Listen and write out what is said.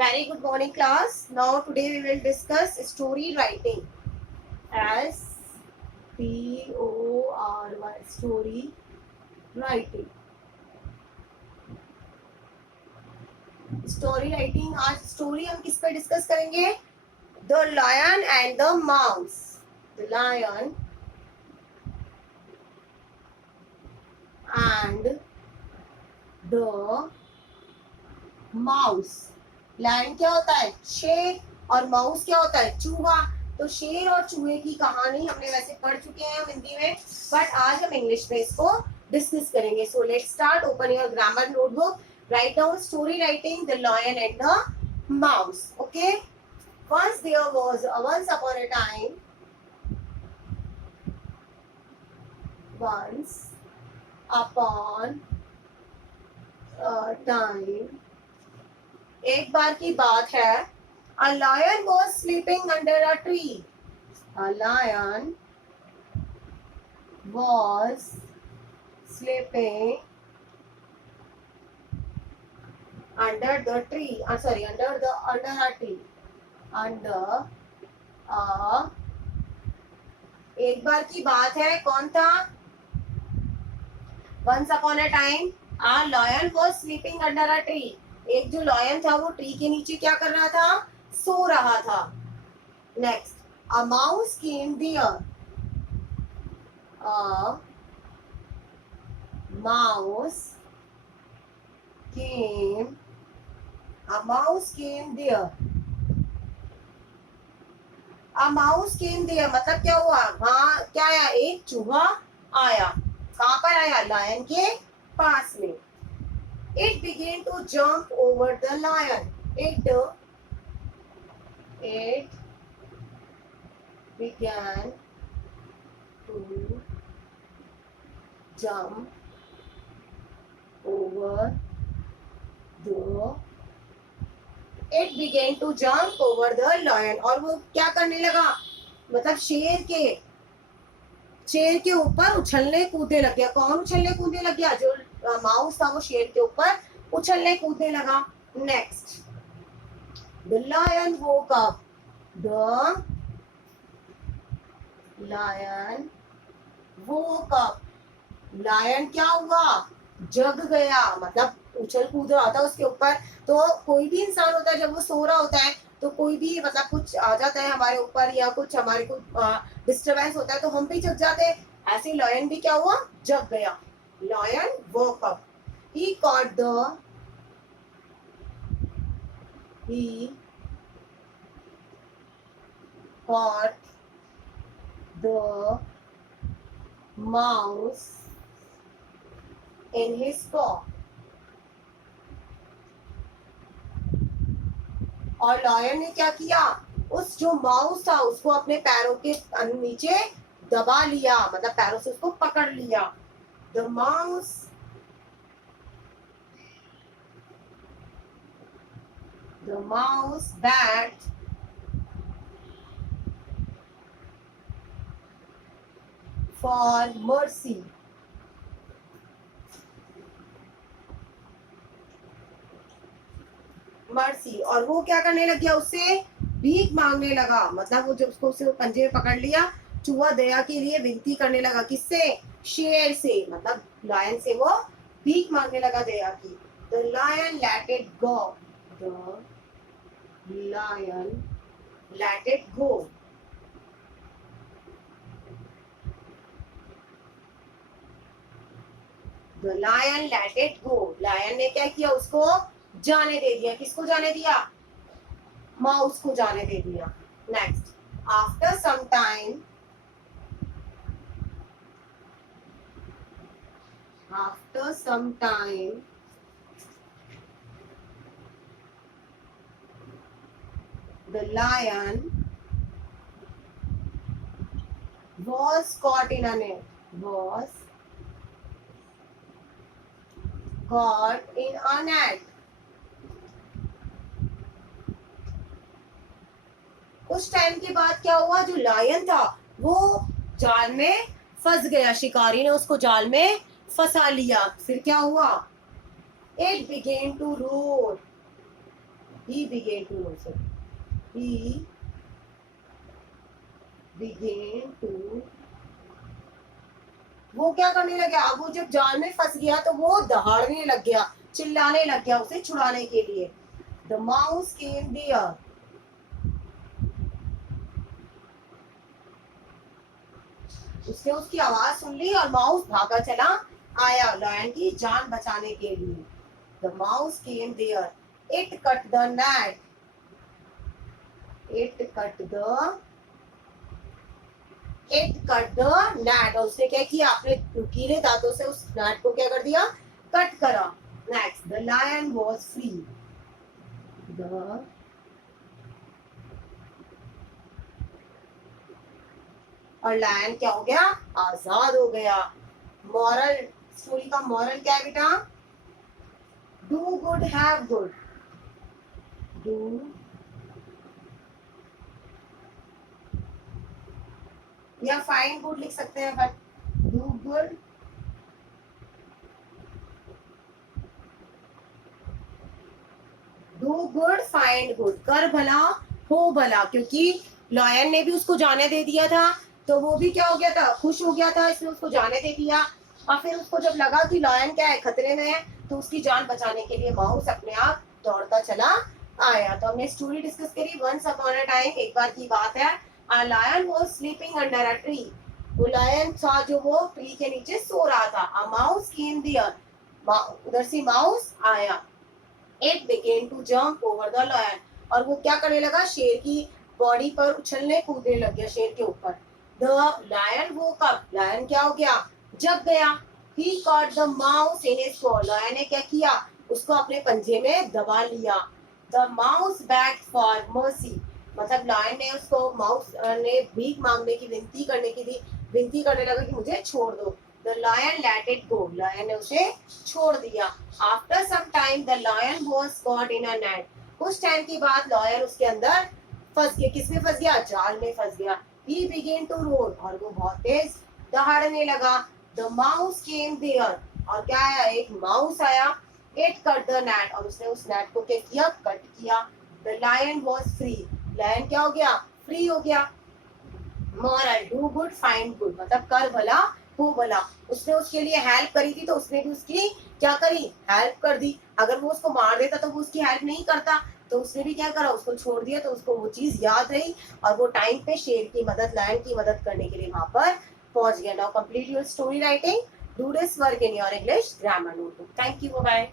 Very good morning, class. Now, today we will discuss story writing. STORY, story writing. Story writing आज story हम किस पे discuss करेंगे? The lion and the mouse. The lion and the mouse. Lion क्या होता है? शेर. और माउस क्या होता है? चूहा. तो शेर और चूहे की कहानी हमने वैसे पढ़ चुके हैं हिंदी में, बट आज हम इंग्लिश में इसको डिस्कस करेंगे. So let's start. Open your grammar notebook. Write down story writing, the lion and the mouse. Okay. Once upon a time. Once upon a time. एक बार की बात है. A lion was sleeping under a tree. A lion was sleeping under the tree. Under a tree. Under a. एक बार की बात है. कौन था? Once upon a time, a lion was sleeping under a tree. एक जो lion था वो ट्री के नीचे क्या कर रहा था? सो रहा था. Next, a mouse came there. A mouse came. A mouse came there. A mouse came there मतलब क्या हुआ? हाँ, क्या आया? एक चूहा आया. कहाँ पर आया? लायन के पास में. It began to jump over the lion. It began to jump over the. It began to jump over the lion. और वो क्या करने लगा? मतलब शेर के ऊपर उछलने कूदने लग गया. कौन उछलने कूदने लग गया? जो माउस था वो शेर के ऊपर उछलने कूदने लगा. Next, the lion woke up. The lion woke up. Lion क्या हुआ? जग गया. मतलब उछल कूद रहा था उसके ऊपर. तो कोई भी इंसान होता है जब वो सो रहा होता है तो कोई भी मतलब कुछ आ जाता है हमारे ऊपर या कुछ हमारे को डिस्टरबेंस होता है तो हम भी जग जाते हैं. ऐसे लायन भी क्या हुआ? जग गया. Lion woke up. He caught the mouse in his paw. और लायन ने क्या किया? उस जो माउस था उसको अपने पैरों के नीचे दबा लिया. मतलब पैरों से उसको पकड़ लिया. The mouse begged for mercy. और वो क्या करने लग गया? उससे भीख मांगने लगा. मतलब वो जब उसको उसे पंजे में पकड़ लिया, चूहा दया के लिए विनती करने लगा. किससे? शेर से. मतलब लायन से वो भीख मांगने लगा दया की. The lion let it go. The lion let it go. The lion let it go. Lion ने क्या किया? उसको जाने दे दिया. किसको जाने दिया? माउस को जाने दे दिया. Next, after some time the lion was caught in a net. कुछ टाइम के बाद क्या हुआ? जो लायन था वो जाल में फंस गया. शिकारी ने उसको जाल में फंसा लिया. फिर क्या हुआ? It began to roar. he began to know, so he began to, वो क्या करने लग गया, अब वो जब जाल में फंस गया तो वो दहाड़ने लग गया, चिल्लाने लग गया उसे छुड़ाने के लिए. The mouse came there. उसने उसकी आवाज सुन ली और माउस भागा चला आया लायन की जान बचाने के लिए. The mouse came there. It cut the net. It cut the net. और उसने क्या किया, अपने नुकीले दांतों से उस नेट को क्या कर दिया, कट करा. Next, the lion was free. और लायन क्या हो गया, आजाद हो गया. मॉरल स्टोरी का मॉरल क्या है बेटा, do good have good. Do या फाइंड गुड लिख सकते हैं, but do good find good, कर भला हो भला. क्योंकि लॉयन ने भी उसको जाने दे दिया था तो वो भी क्या हो गया था, खुश हो गया था, इसने उसको जाने दे दिया. और फिर उसको जब लगा कि लॉयन क्या है, खतरे में है, तो उसकी जान बचाने के लिए माउस अपने आप दौड़ता चला आया. तो हमने स्टोरी डिस्कस करी. वंस अपॉन अ टाइम, एक बार की बात है, a lion was sleeping under a tree. वो लायन था जो वो ट्री के नीचे सो रहा था. A mouse came there. उधर से माउस आया. It began to jump over the lion. और वो क्या करने लगा, शेर की बॉडी पर उछलने कूदने लग गया, शेर के ऊपर. The lion woke up. Lion क्या हो गया, जग गया. He caught the mouse in his paw. Lion ने क्या किया, उसको अपने पंजे में दबा लिया. The mouse begged for mercy. मतलब लायन ने उसको, माउस ने भीख मांगने की विनती करने लगा कि मुझे छोड़ दो. The lion let it go. Lion ने उसे छोड़ दिया. After some time, the lion was caught in a net. कुछ टाइम के बाद लॉयन उसके अंदर फंस गया. किसमें फंस गया, जाल में फंस गया. He began to roar. और वो बहुत तेज दहाड़ने लगा. The mouse came there. और क्या आया, एक माउस आया. It cut the net. और उसने उस नेट को क्या किया, कट किया. The lion was free. Lion क्या हो गया, फ्री हो गया. Moral, do good, find good. मतलब कर भला हो भला. उसने उसके लिए हेल्प करी थी तो उसने भी उसकी क्या करी, हेल्प कर दी. अगर वो उसको मार देता तो वो उसकी हेल्प नहीं करता, तो उसने भी क्या करा, उसको छोड़ दिया. तो उसको वो चीज याद रही और वो टाइम पे शेर की मदद, लायन की मदद करने के लिए वहां पर पहुंच गया. Now complete your story writing. Do this work in your English grammar notebook. Thank you, bye.